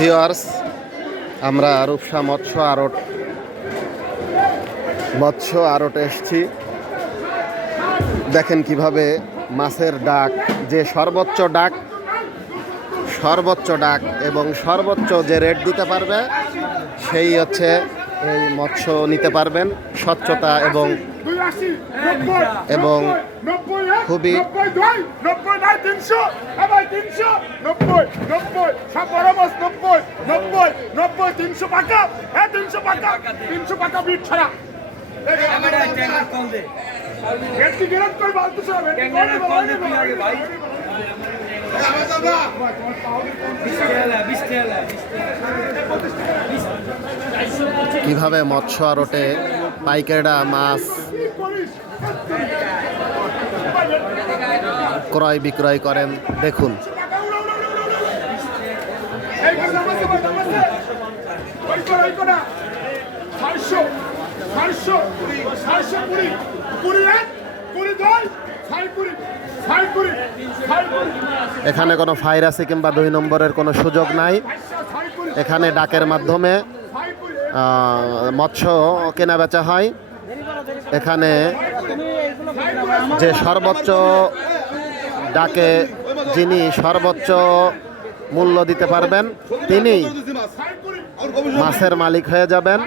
Viewers, আমরা রূপসা মৎস্য আড়তে এসেছি। দেখেন কিভাবে মাছের ডাক, যে সর্বোচ্চ ডাক এবং সর্বোচ্চ যে রেট দিতে পারবে সেই হচ্ছে এই মৎস্য নিতে পারবেন। স্বচ্ছতা এবং খুবই কিভাবে মৎস্য আড়তে পাইকাররা মাছ ক্রয় বিক্রয় করেন দেখুন। এখানে কোনো ফাইরাসি কিংবা 2 নম্বরের কোনো সুযোগ নাই। এখানে ডাকের মাধ্যমে মৎস্য কেনা বেচা হয়। এখানে যে সর্বোচ্চ ডাকে যিনি সর্বোচ্চ মূল্য দিতে পারবেন তিনি মাছের মালিক হয়ে যাবেন।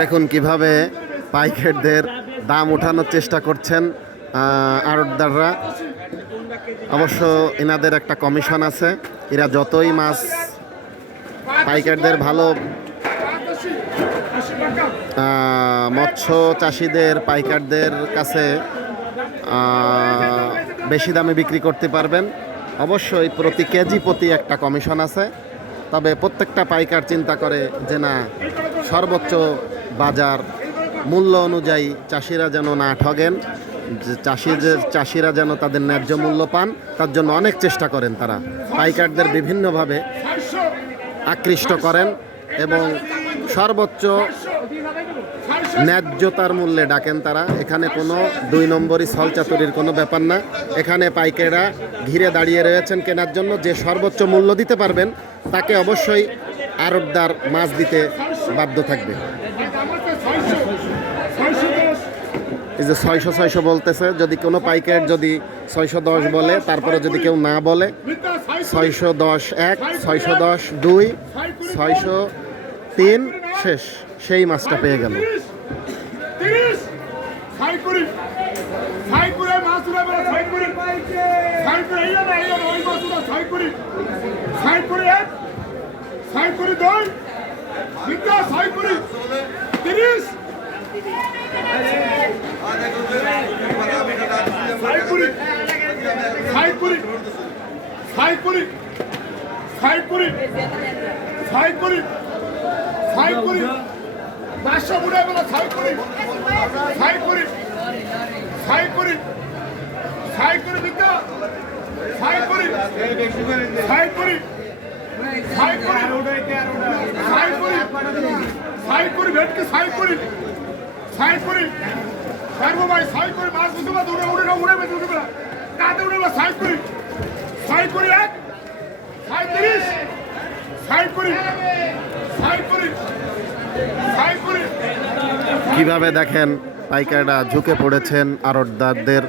দেখুন কিভাবে পাইকারদের দাম ওঠানোর চেষ্টা করছেন আড়তদাররা। অবশ্য এনাদের একটা কমিশন আছে। এরা যতই মাছ পাইকারদের ভালো মৎস্য চাষিদের পাইকারদের কাছে বেশি দামে বিক্রি করতে পারবেন। অবশ্যই প্রতি কেজি প্রতি একটা কমিশন আছে। তবে প্রত্যেকটা পাইকার চিন্তা করে যে না, সর্বোচ্চ বাজার মূল্য অনুযায়ী চাষিরা যেন না ঠগেন, চাষিরা যেন তাদের ন্যায্য মূল্য পান, তার জন্য অনেক চেষ্টা করেন। তারা পাইকারদের বিভিন্নভাবে আকৃষ্ট করেন এবং সর্বোচ্চ ন্যায্যতার মূল্যে ডাকেন তারা। এখানে কোনো 2 নম্বরই ছলচাতুরির কোনো ব্যাপার না। এখানে পাইকাররা ঘিরে দাঁড়িয়ে রয়েছেন কেনার জন্য। যে সর্বোচ্চ মূল্য দিতে পারবেন তাকে অবশ্যই আড়তদার মাছ দিতে বাধ্য থাকবে। এই যে 600 বলতেছে, যদি কোনো পাইকার যদি 610 বলে, তারপরে যদি কেউ না বলে 610 1, 610 2, 603 শেষ, সেই মাছটা পেয়ে গেল। ভেটকি সাইড করি সাইড করি সাইড ভাই সাইড করে মাছ বুঝতে পারো উড়ে উড়ে না উড়ে বেঁচে উঠে বেড়া কাতে উড়ে বেড়া সাইড করি এক সাইড 30 সাইড করি সাইড করি সাইড করি কিভাবে দেখেন পাইকাররা ঝুঁকে পড়েছেন, আড়তদারদের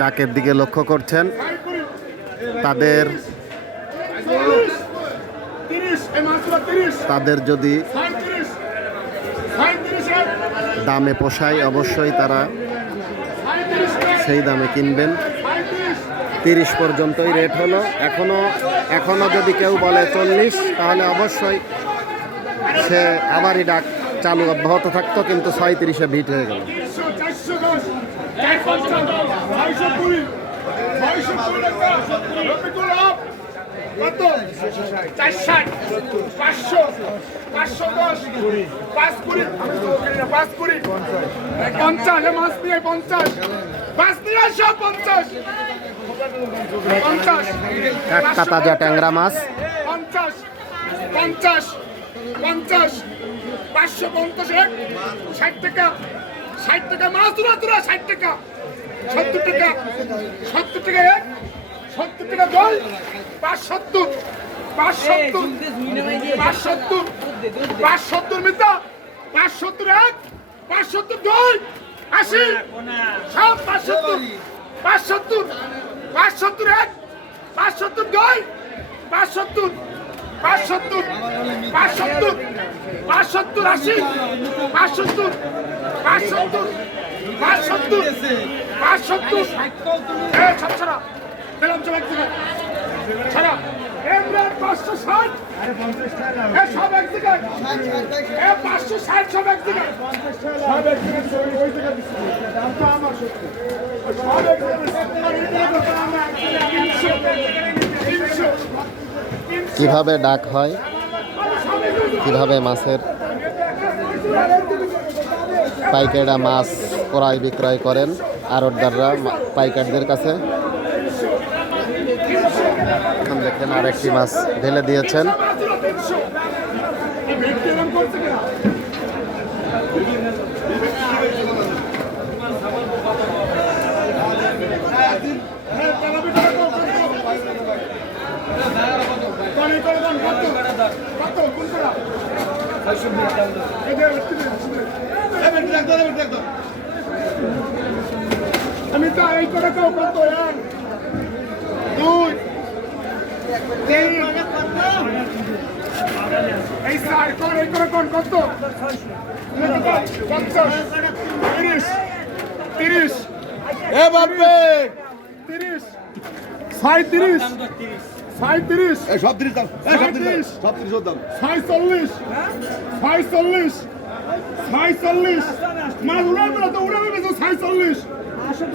ডাকের দিকে লক্ষ্য করছেন। তাদের 30 এই মাছগুলো 30 তাদের যদি 37 37 দামে পোষায় অবশ্যই তারা সেই দামে কিনবেন। 30 পর্যন্তই রেট হলো। এখনো যদি কেউ বলে 40 তাহলে অবশ্যই সে আবারই ডাক চালু অব্যাহত থাকতো, কিন্তু 36-এ ভিট হয়ে গেল। 50 একটা তাজা ট্যাংরা মাছ 50 50 50 550 60 টাকা 60 টাকা মাছ তুলা 60 টাকা 70 টাকা 70 টাকা এক 70 টাকা দই 570 570 570 570 মিতা 570 এক 570 দই 80 সব 570 570 570 এক 570 দই 570 570 570 570 80 570 570 570 570 এ ছাড়া দিলাম চলে একদিকে ছাড়া এমরান 560 এ সব একদিকে এ 560 সব একদিকে সব একদিকে ওই দিকে দাম তো আমার সত্যি সব একদিকে কিভাবে ডাক হয়, কিভাবে মাছের পাইকাররা মাছ ক্রয় বিক্রয় করেন আড়তদাররা পাইকারদের কাছে। এখন দেখেন আরেকটি মাছ ঢেলে দিয়েছেন। আমি তো এই করে কত দুই তিন এই স্যার কোন এই করে কোন কত 30 30 এ বাপরে 30 37 37 এই সব 30 দাম, এই সব 30 সব 30 দাম। 46 46 46 মাছ উড়াবে না তো উড়াবে না 46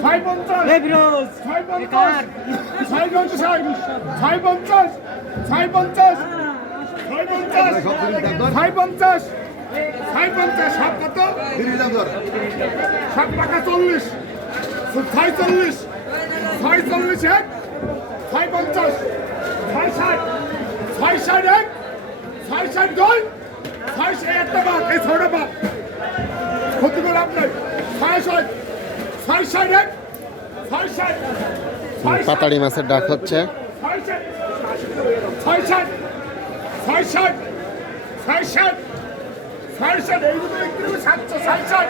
56 এই বিরোজ 56 56 56 56 56 সব কত 30 দাম ধর। 7 টাকা 40 46 46 এক 56 60 60 এক 60 দুই 60 একটা বাদ এই ছটা বাদ ক্ষতি করে আপনার 60 60 এক 60 পাতাড়ি মাছের ডাক হচ্ছে। 60 60 60 60 এই দুটো একটু 760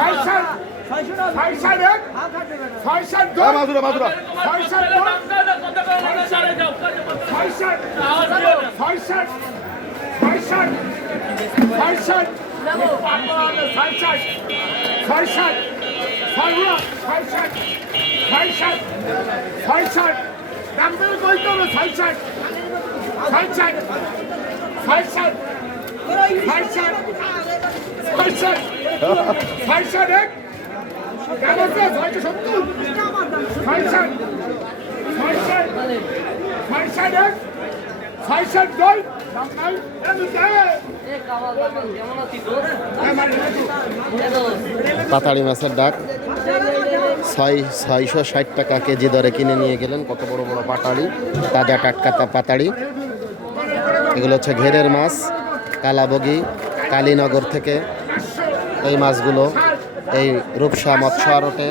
60 60 এক 60 দুই মাদুরা মাদুরা 60 দুই 60 দাম করে কইতে হবে 60 এক কেমন 60 দুই দাম নাই পাতাড়ি মাছের ডাক 660 টাকা কেজি দরে কিনে নিয়ে গেলেন। কত বড় বড় পাতাড়ি, তাজা টাটকা পাতাড়ি। এগুলো হচ্ছে ঘেরের মাছ, কালাবগি কালীনগর থেকে এই মাছগুলো এই রূপসা মৎস্য আড়তে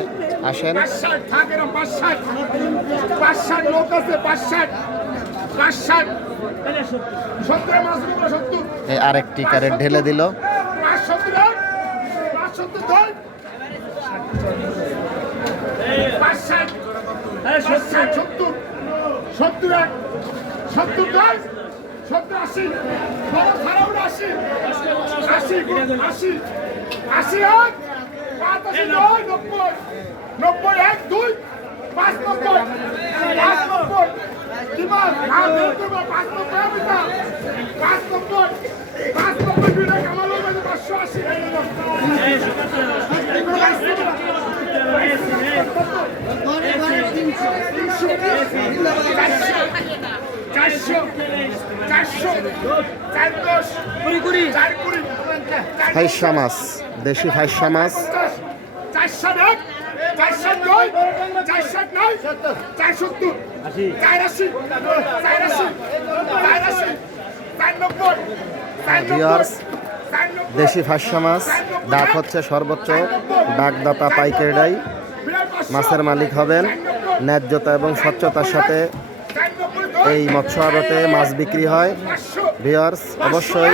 আসেন। 560 থাকে না 560 লোক আছে 560 70 মাছগুলো 70 এই আরেকটি ক্যারেট ঢেলে দিল। 570 ধর 560 70 ধর 70 80 বড় খারাপ 80 এক 85 নয় 90 এক 2 95 কি মাছ আর বের করবো 95 আমি না 95 বিনা কামালো মানে 580 ফাইসা মাছ, দেশি ফাইসা মাছ। 460 ভিউয়ার্স, দেশি ফাইসা মাছ ডাক হচ্ছে সর্বোচ্চ ডাকদাতা পাইকারিরাই মাছের মালিক হবেন। ন্যায্যতা এবং স্বচ্ছতার সাথে এই মৎস্য আড়তে মাছ বিক্রি হয়। ভিউয়ার্স, অবশ্যই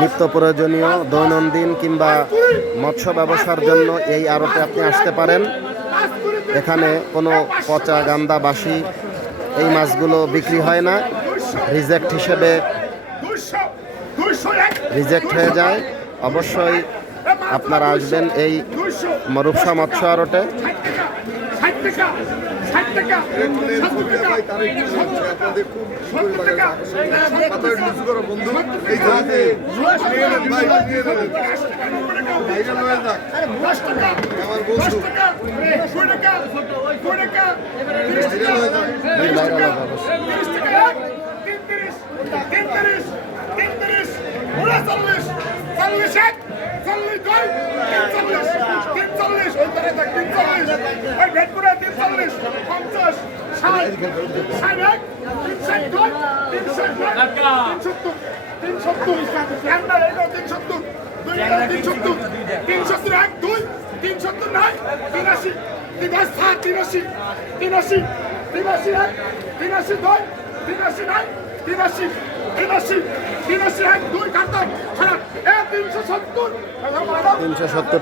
নিত্য প্রয়োজনীয় দৈনন্দিন কিংবা মৎস্য ব্যবসার জন্য এই আড়তে আপনি আসতে পারেন। এখানে কোনো পচা গান্দা বাসি এই মাছগুলো বিক্রি হয় না, রিজেক্ট হিসেবে রিজেক্ট হয়ে যায়। অবশ্যই আপনারা আসবেন এই রূপসা মৎস্য আড়তে। 60 টাকা বন্ধু এই জায়গাতে ভাই আমার বন্ধু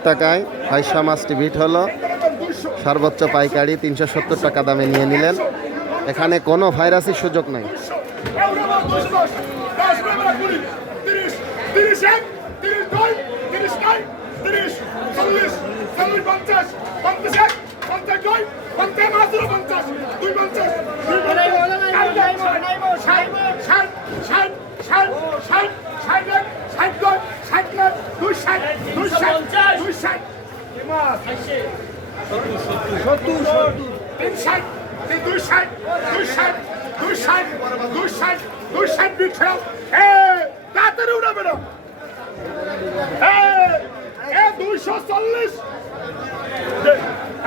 টাকায় ফাইসা মাছটি বিট হলো। সর্বোচ্চ পাইকারি 370 টাকা দামে নিয়ে নিলেন। এখানে কোনো ভাইরাসের সুযোগ নাই।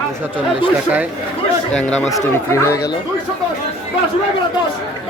240 টাকায় ট্যাংরা মাছটি বিক্রি হয়ে গেল। 350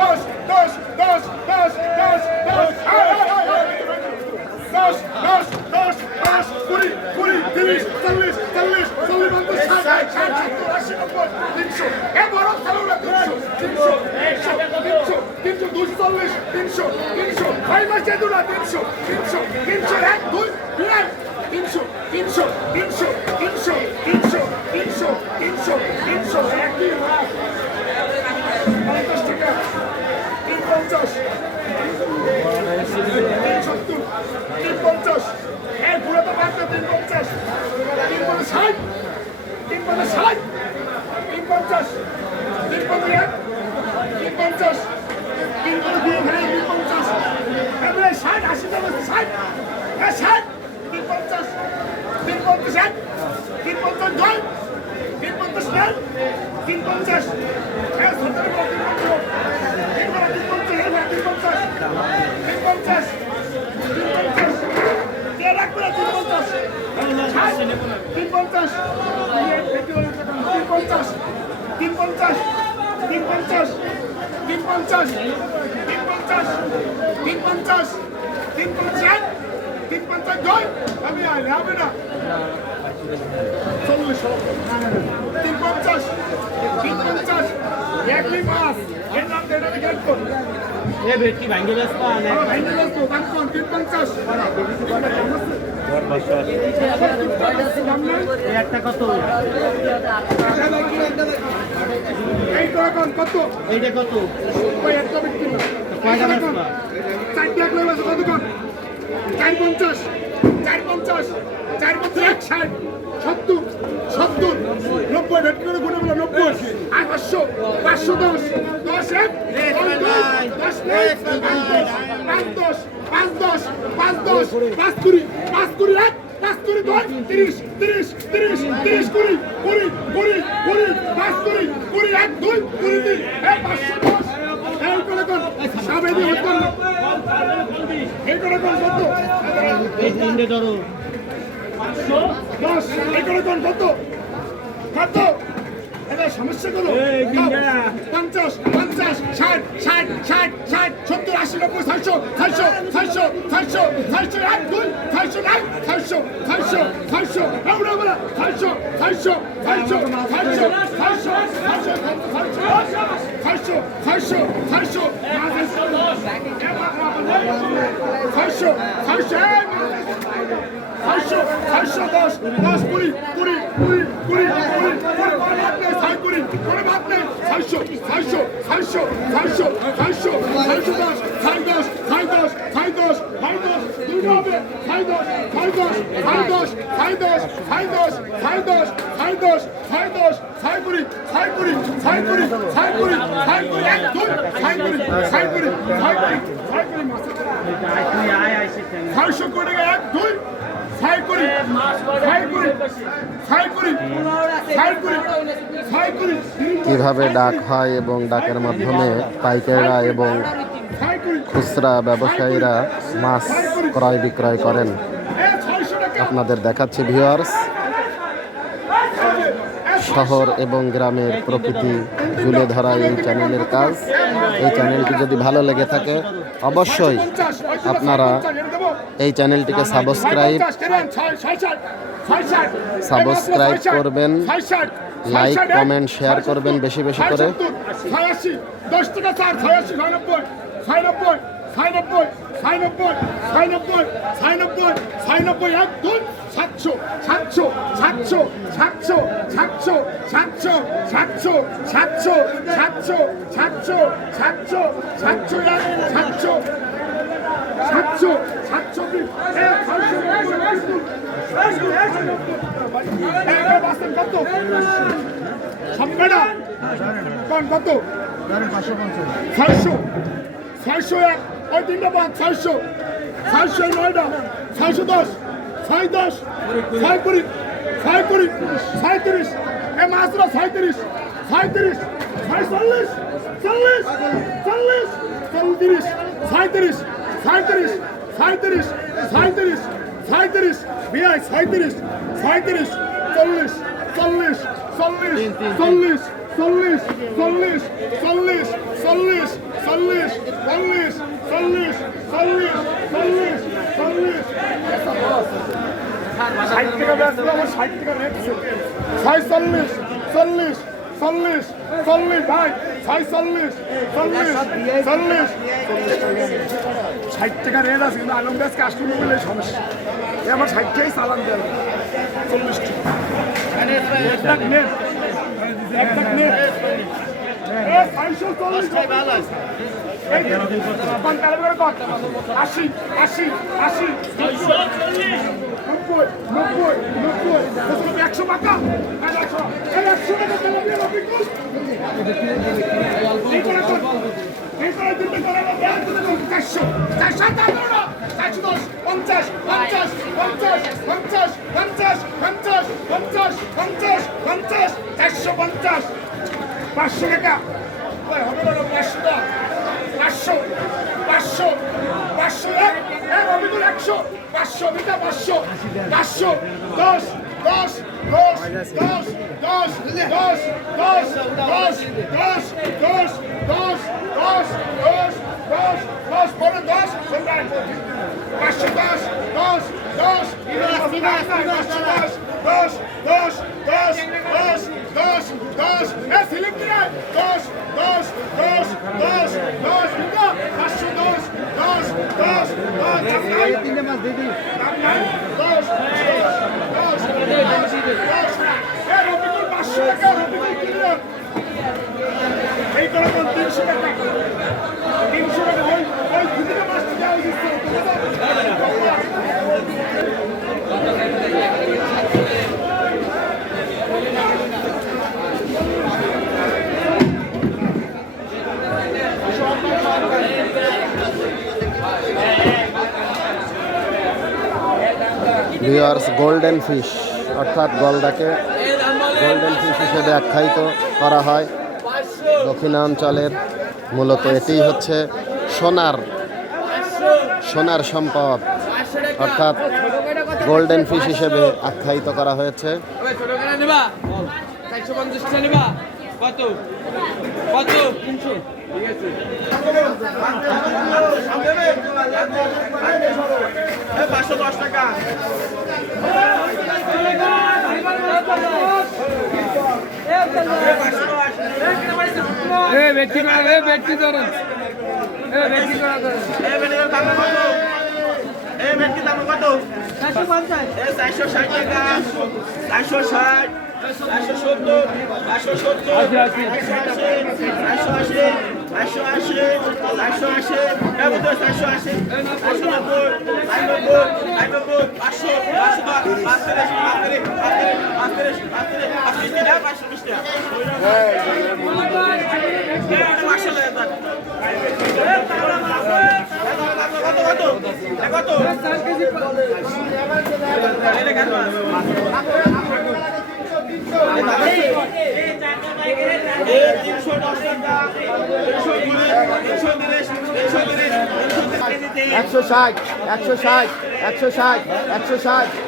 দুই আমি আইলে হবে না 40 350 350 একই মাছ এর নাম দেটা গেট কর এ বেটি ভাঙ্গে ব্যস্ত না ভাইঙ্গে ব্যস্ত দাম কোন 350 এই একটা কত এই তো এখন কত এইটা কত ওই একটা বিক্রি কয়টা ব্যস্ত 4 লাখ লইবা কত কোন 450 450 450 60 70 90 রেট করে গুনে বলো 90 800 510 10 এক 10 5 কুড়ি এক 5 কুড়ি 30 30 30 30 কুড়ি 5 কুড়ি এক 2 কুড়ি 3 এই 510 এই করে কোন সবে দিয়ে হতো এই করে কোন কত এই তিনটে ধরো 10 এই করে কোন কত কত এটা সমস্যা গুলো 50 50 60 60 60 60 70 80 90 600 এক দুই 600 এক 600 আমরা বলা 600 কিভাবে ডাক হয় এবং ডাকের মাধ্যমে পাইকাররা এবং খুচরা ব্যবসায়ীরা মাছ ক্রয় বিক্রয় করেন আপনাদের দেখাচ্ছি ভিউয়ার্স। শহর এবং গ্রামের প্রকৃতি তুলে ধরা এই চ্যানেলের কাজ। এই চ্যানেলটি যদি ভালো লেগে থাকে অবশ্যই আপনারা এই চ্যানেলটিকে সাবস্ক্রাইব করবেন, লাইক কমেন্ট শেয়ার করবেন বেশি বেশি করে। 10 টাকা 4 86 এক দুই 700 কত 600 এক ওই তিনটা পাঁচ 600 9টা 610 6 কুড়ি 37 এ মাছরা 37 40 বিয়াই 37 40 ভাই 60 টাকা রেট আছে কিন্তু আলম গাছ কাস্টমার বলে সমস্যা আমার 60 টাকাই চালান দেয় 40 টাকা পাঁচশো টাকা হবে না 500 এক রবিকুল 100 500 মিটা 500 10 পরে 10 510 10 এ সিলিপ দিয়ে 10 তিনটে মাছ দিদি এই করে 300 টাকা 300 টাকা ওই দুটো মাছ দেওয়া হয়েছে ভিউয়ার্স গোল্ডেন ফিশ অর্থাৎ গলদাকে গোল্ডেন ফিশ হিসেবে আখ্যায়িত করা হয় দক্ষিণাঞ্চলের। মূলত এটিই হচ্ছে সোনার সম্পদ অর্থাৎ গোল্ডেন ফিশ হিসেবে আখ্যায়িত করা হয়েছে। কত কত 300 ঠিক আছে 510 টাকা ব্যক্তি ধরেন ব্যক্তি করা ধরেন ব্যক্তি দাম কত 450 460 টাকা 460 470 470 একশো ষাট 160 160 160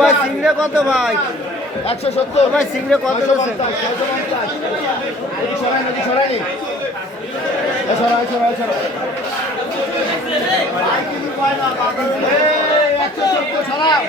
ভাই সিংড়ে কত ভাই 170 ভাই সিংড়ে কত সরাই